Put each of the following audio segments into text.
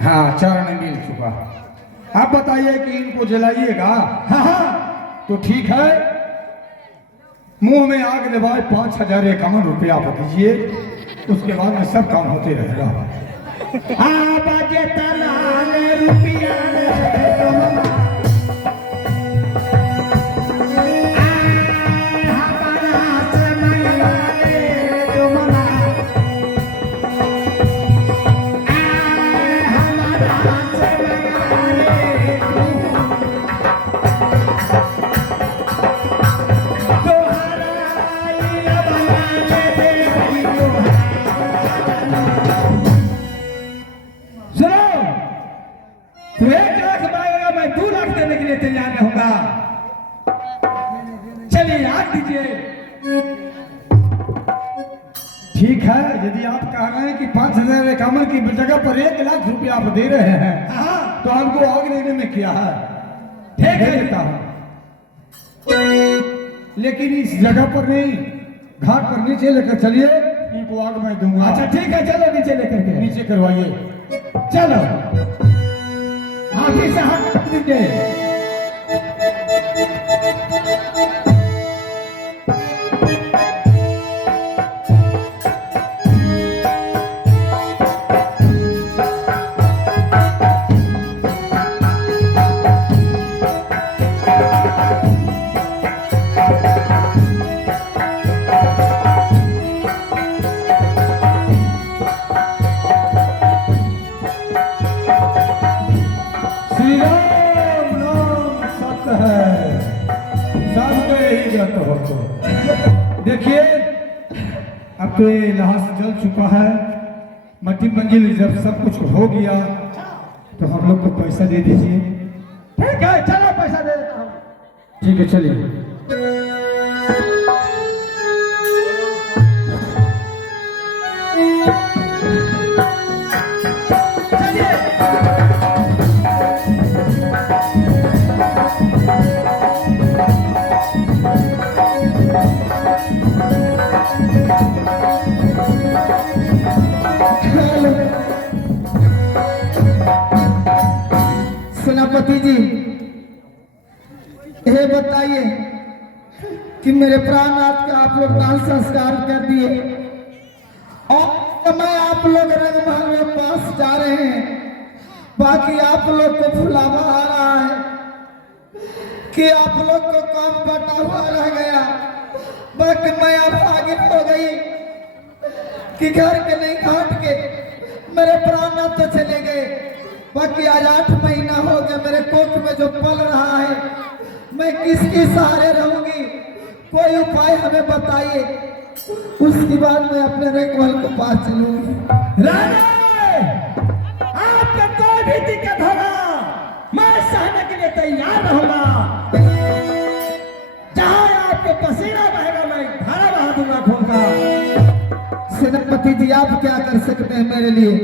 हाँ, चारण मिल चुका। आप बताइए कि इनको जलाइएगा? हाँ हाँ, तो ठीक है। मुंह में आग दबाए 5,051 रुपया आप दीजिए, उसके बाद में सब काम होते रहेगा। तो 1,00,000 मांगेगा, मैं 2,00,000 देने के लिए तैयार रहूंगा। चलिए आप दीजिए। ठीक है, यदि आप कह रहे हैं कि 5,051 की जगह पर 1,00,000 रुपया आप दे रहे हैं, तो हमको आग देने में क्या है? ठीक है देता हूं, लेकिन इस जगह पर नहीं, घाट पर नीचे लेकर चलिए, इनको आग मैं दूंगा। अच्छा ठीक है, चलो नीचे लेकर के। नीचे करवाइए, चलो। हाथी से हाथ दीजिए। देखिए, अब तो ये लहास जल चुका है, मट्टी मंजिल जब सब कुछ हो गया तो हम लोग को पैसा दे दीजिए। ठीक है, चलो पैसा दे देता हूँ। ठीक है, चलिए। सेनापति जी, ये बताइए कि मेरे प्राणनाथ का आप लोग दान संस्कार कर दिए और मैं आप लोग रंगमहल में पास जा रहे हैं, बाकी आप लोग को भुलावा आ रहा है कि आप लोग को काम बटा हुआ रह गया, बाकी मैं अब आगे हो गई कि घर के नहीं घाट के मेरे प्राणनाथ तो चले गए, बाकी आज 8 महीना हो गया मेरे कोख में जो पल रहा है, मैं किसके सहारे रहूंगी? कोई उपाय हमें बताइए, उसके बाद मैं अपने रंगमहल को पास चलूंगी। आपको कोई भी दिक्कत होगा, मैं सहने के लिए तैयार रहूंगा। जहां आपको पसीना बहेगा, मैं धारा बहा दूंगा खून का। सेनापति जी, आप क्या कर सकते हैं मेरे लिए?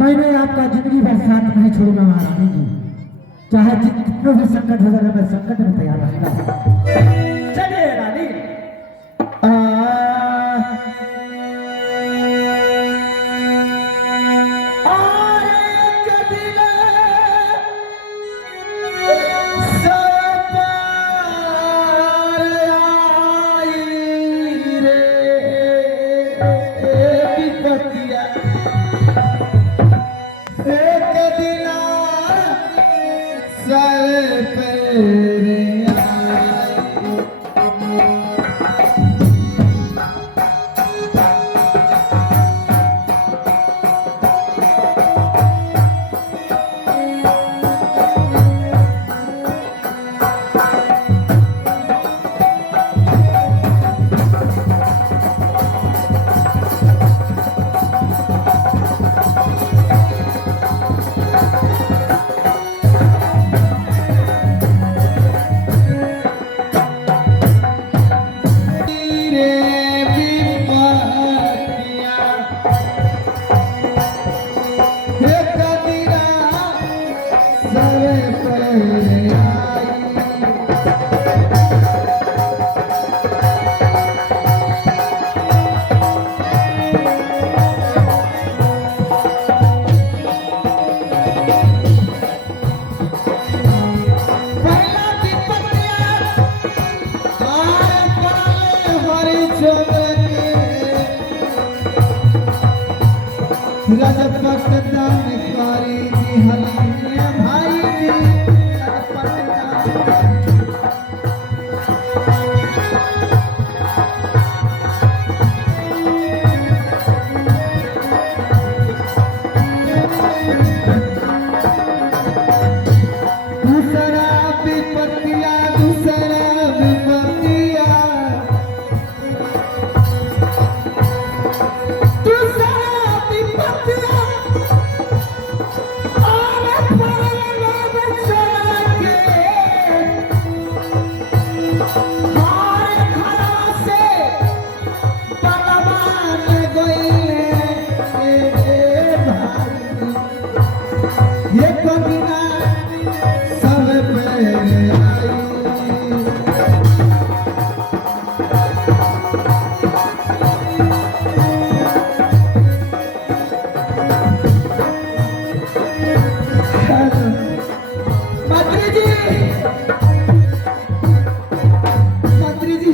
मैंने आपका जिंदगी भर साथ नहीं छोड़ूंगा महारानी जी, चाहे जितने भी संकट हो जाए, मैं संकट में तैयार रहूंगा। चलिए रानी। रजपत दान करी दिहलिए भाई जी रजपत दान दूसरा विपत्तिया ये कबिना सब पे आई मंत्री जी मंत्री जी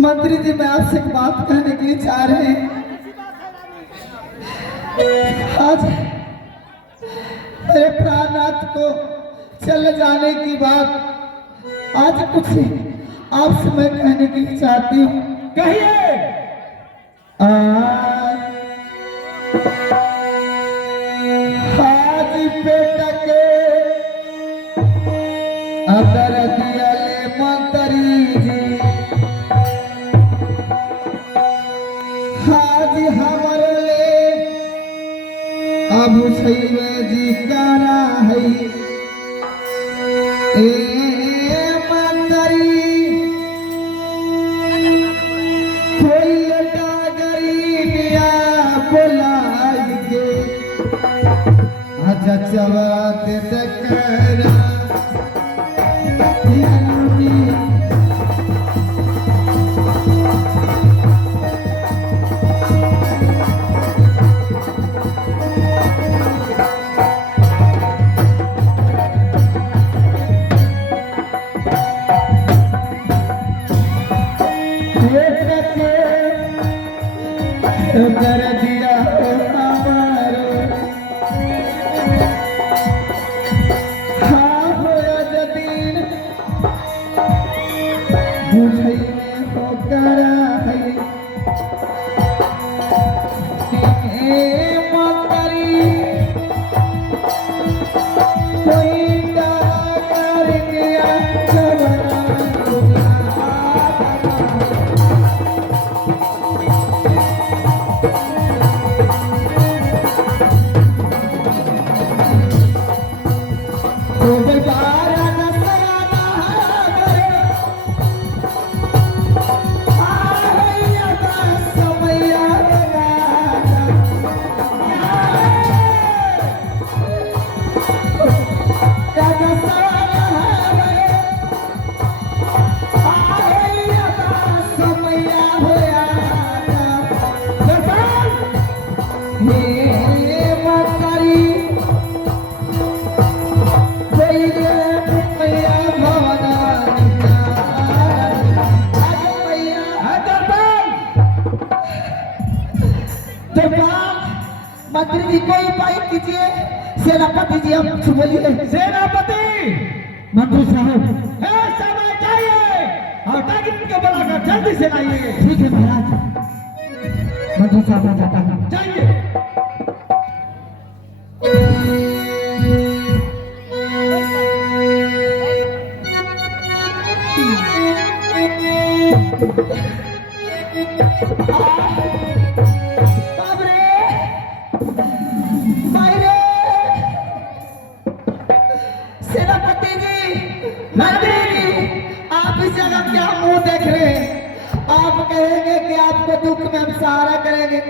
मंत्री जी मैं आपसे एक बात कहने के लिए चाह रहे हैं आज मेरे प्राणनाथ को चले जाने की बात आज कुछ आपसे मैं कहने के लिए चाहती हूँ कहिए। आज बेटा के अदर दियाले मंत्री जी आज हमारे ले अब सैवे जी कारा है ए मंत्री कोई लटा गरीबिया बुलाई के आजा चवात तकरा कर दिया हमारे हाँ होया जदीन बुझई में हो करा है मंत्री कोई डाकर गया जवान मंत्री जी कोई उपाय कीजिए सेनापति जी हम कुछ बोलिए सेनापति मंत्री साहब समय चाहिए और टाइगर को बुलाकर जल्दी से लाइए। ठीक है महाराज मंत्री साहब आ जाता हूँ चाहिए। सेनापति जी मंत्री जी आप इस जगह क्या मुंह देख रहे हैं आप कहेंगे कि आपको दुख में हम सहारा करेंगे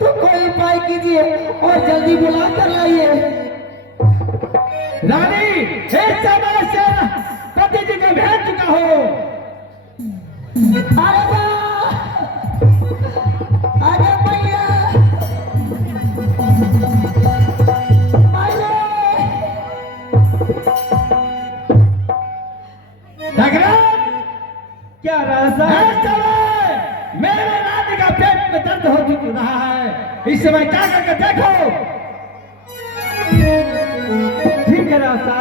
तो कोई उपाय कीजिए और जल्दी बुला कर लाइए। रानी एक समय से पति जी को भेज चुका हो। अरे वाह! अरे भैया क्या रहस्य है? मेरे नाती का पेट में दर्द हो रहा है। इस समय क्या करके देखो। ठीक है रास्ता।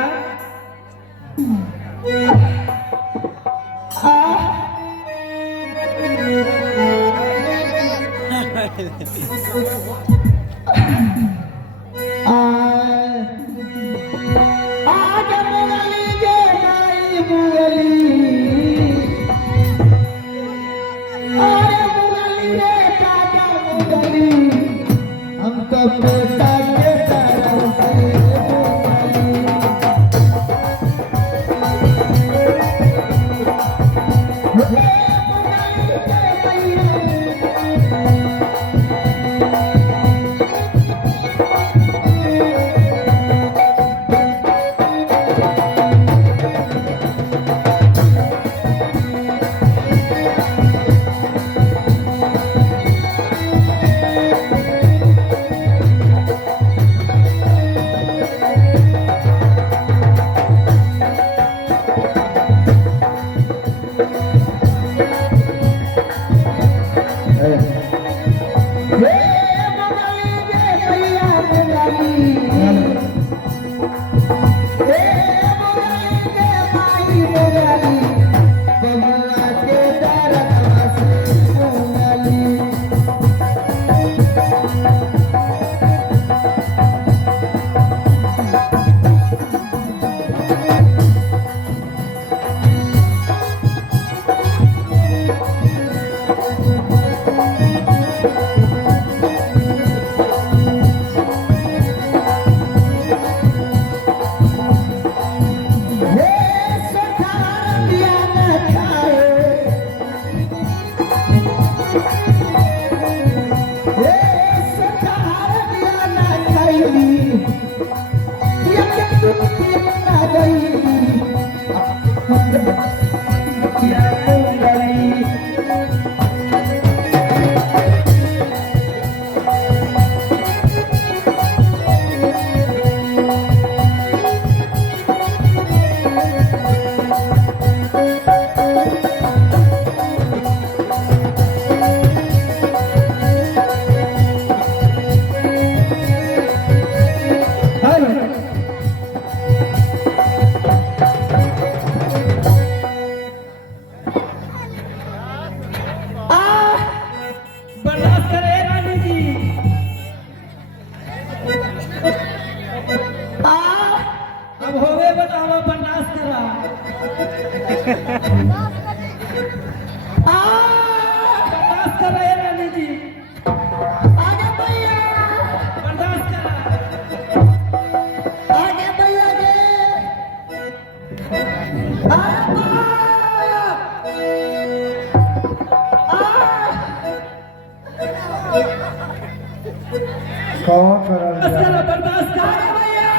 कौन बर्दाश्त कर भैया।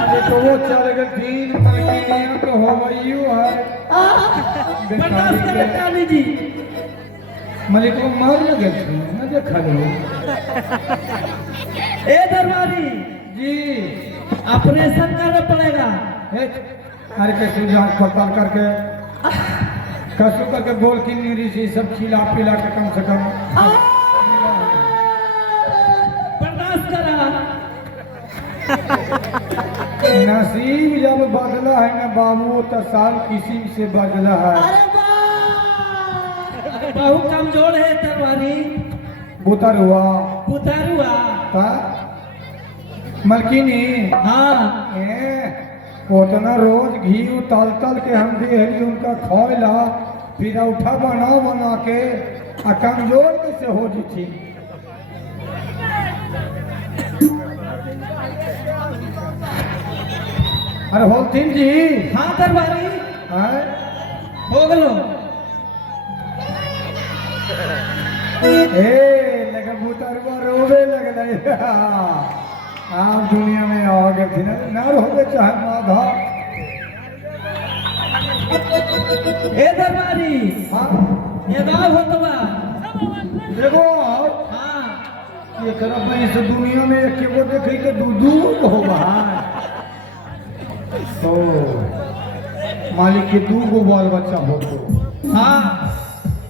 अरे तो वो चल गए दिन तलकीनिया तो हो गई है। बर्दाश्त कर काली जी। मलिक को मार लगे ना देखा लो। ए दरबारी जी ऑपरेशन करना पड़ेगा। अरे कैसे जांच पड़ताल करके कसू करके गोल की नीरी से सब खिला पिला के कम से कम बर्दाश्त करा। नसीब जब बदला है ना बाबू तो साल किसी से बदला है। बहुत कमजोर है दरबारी। बुतर हुआ बुतर हुआ का मलकिनी। हाँ उतना रोज घी तल तल के हम दे उनका खोला फिर उठा बना बना के आ कमजोर कैसे हो जी थी। अरे होलथिन जी। हाँ दरबारी हो गलो। लगा बुतरवा रोवे लगल। आप दुनिया में आ गए थे ना रोवे चाहे माधा। ए दरबारी हाँ ये गाँव हो तो बा। देखो हाँ ये करब इस दुनिया में एक वो देखे के दूध हो भाई। तो मालिक के 2 गो बाल बच्चा हो तो हाँ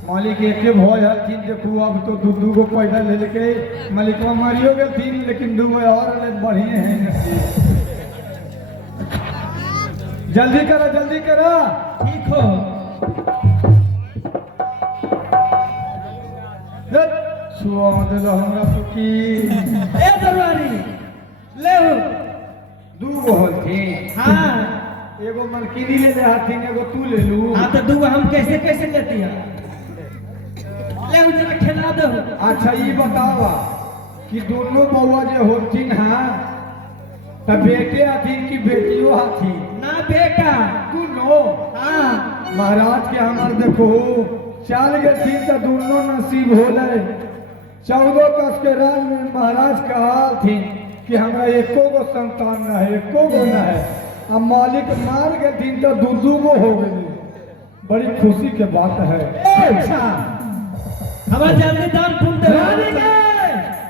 मालिक एके भय हथिन देखू अब तो दू गो पैसा ले लेके मालिकवा मारियो गेलथिन लेकिन 2 गो और बढ़िए हैं नसीब। जल्दी करा ठीक हो। छुआ दे हमरा तो की ए दरबारी ले हो। 2 गो होलथिन। हाँ एगो मलकिनी ले हथिन एगो तू ले लू। हाँ तो 2 हम कैसे लेती है ले जरा खिला दो। अच्छा ये बतावा कि दोनों बउआ जो होलथिन हाँ तो बेटे हथिन कि बेटियों हथिन? ना बेटा दोनों। हाँ महाराज के हमार देखो चल गए तो दोनों नसीब होले। 14 कस के राज में महाराज कहा थी कि हमरा एको गो संतान न है, एको गो न है। अब मालिक मार गए थी तो 2 गो हो गए। बड़ी खुशी के बात है। अच्छा हमारा जल्दी दान पुण्य दे रानी के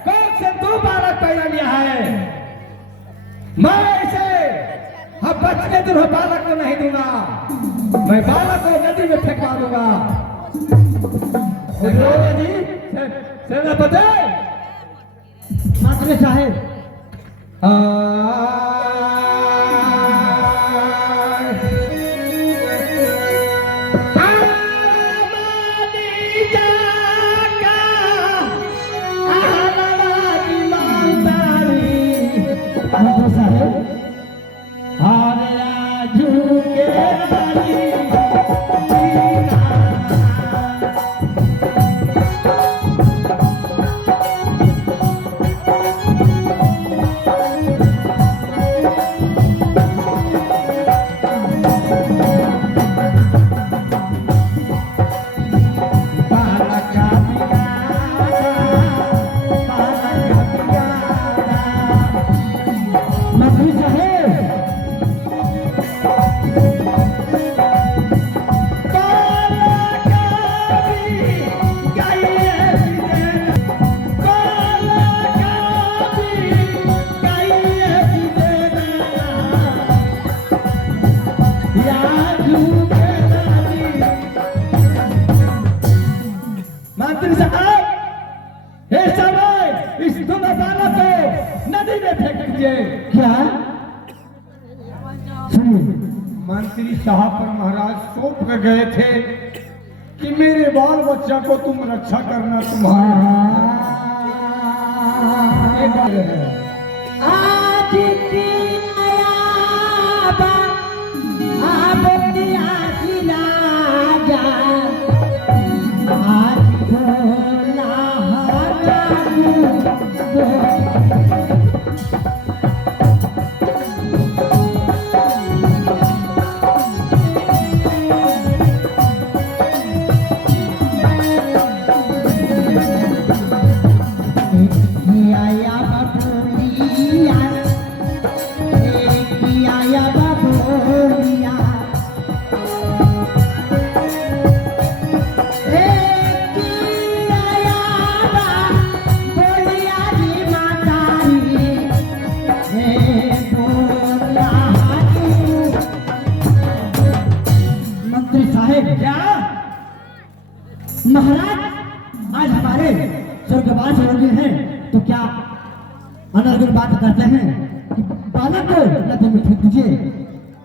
कौन से 2 बालक पैदा लिया है। मैं इसे हम बचने दूर बालक को नहीं दूंगा। मैं बालक को नदी में फेंकवा दूंगा। जी सेनापति मंत्री साहेब मंत्री साहेब मंत्री साहब हे समय इस दोनों बालक को नदी में फेंक दीजिए। क्या मंत्री साहब पर महाराज सौंप कर गए थे कि मेरे बाल बच्चा को तुम रक्षा करना तुम्हारा। आज की महाराज आज हमारे स्वर्गवास हो गए हैं तो क्या अनर्गल बात करते हैं कि बालक को नदी में फेंक दीजिए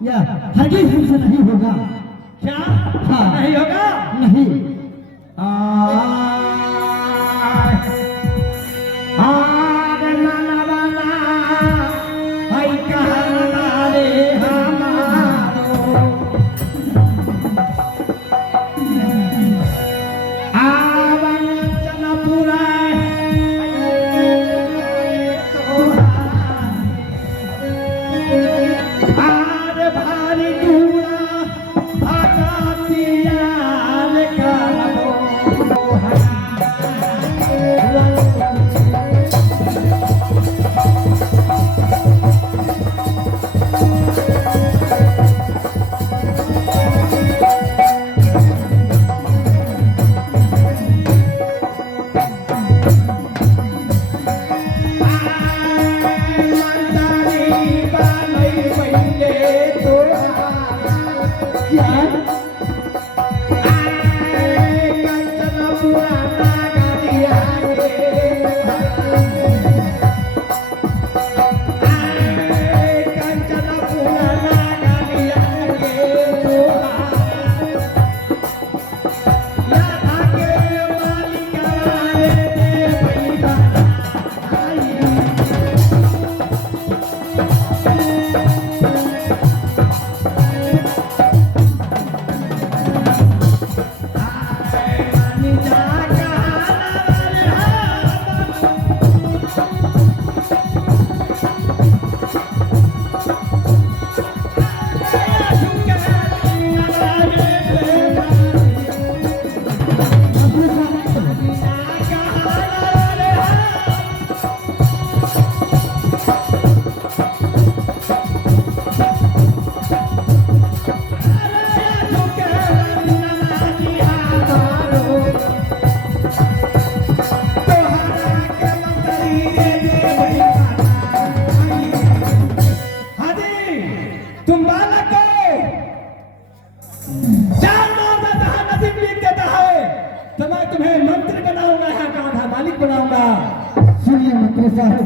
या हरगिज हमसे नहीं होगा। क्या हाँ नहीं होगा नहीं। भारी दूरा आकाशिया तुम बालक हो, जान मार देता है, नसीब लिख देता है, तो मैं तुम्हें मंत्री बनाऊंगा, यहाँ का आधा मालिक बनाऊंगा। सुनिए मंत्री साहब,